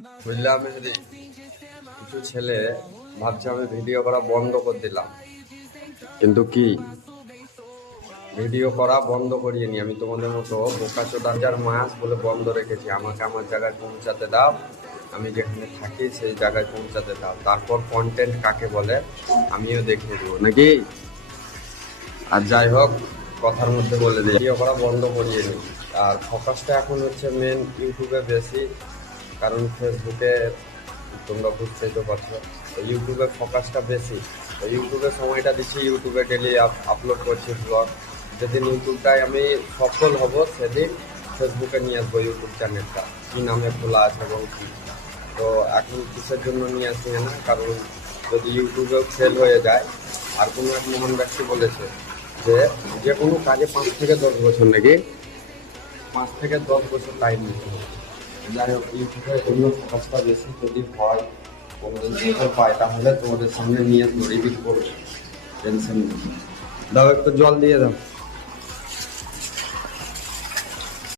বুঝলাম মেহেদি, কিছু ছেলে ভাবছে আমি ভিডিও করা বন্ধ করে দিলাম, কিন্তু কি ভিডিও করা বন্ধ করিনি। আমি তোমাদের মতো বোকাচোদা 4 মাস বলে বন্ধ রেখেছি। আমাকে আমার জায়গায় পৌঁছাতে দাও, আমি যেখানে থাকি সেই জায়গায় পৌঁছাতে দাও, তারপর কন্টেন্ট কাকে বলে আমিও দেখিয়ে দেবো নাকি। আর যাই হোক, কথার মধ্যে বলে দিই, ভিডিও করা বন্ধ করিয়ে নি। আর ফোকাসটা এখন হচ্ছে মেন ইউটিউবে বেশি, কারণ ফেসবুকে তোমরা বুঝতেই তো পারছো। তো ইউটিউবে ফোকাসটা বেশি, তো ইউটিউবে সময়টা দিচ্ছি, ইউটিউবে ডেলি আপলোড করছি ব্লগ। যেদিন ইউটিউবটায় আমি সফল হব সেদিন ফেসবুকে নিয়ে আসবো ইউটিউব চ্যানেলটা, কী নামে খোলা আছে এবং কী। তো এখন কিসের জন্য নিয়ে আসি না, কারণ যদি ইউটিউবেও ফেল হয়ে যায়। আর কোনো এক মহান ব্যক্তি বলেছে যে যে কোনো কাজে 5 থেকে 10 বছর নাকি 5 থেকে 10 বছর টাইম নিতে হবে। যাই হোক, ইউটিউবে এগুলো ফোকাসটা বেশি, যদি হয় কোনোদিন সফল পায় তাহলে তোমাদের সামনে নিয়ে আসবো, রিভিল করবো, টেনশন নেই। দাও একটু জল দিয়ে দাও।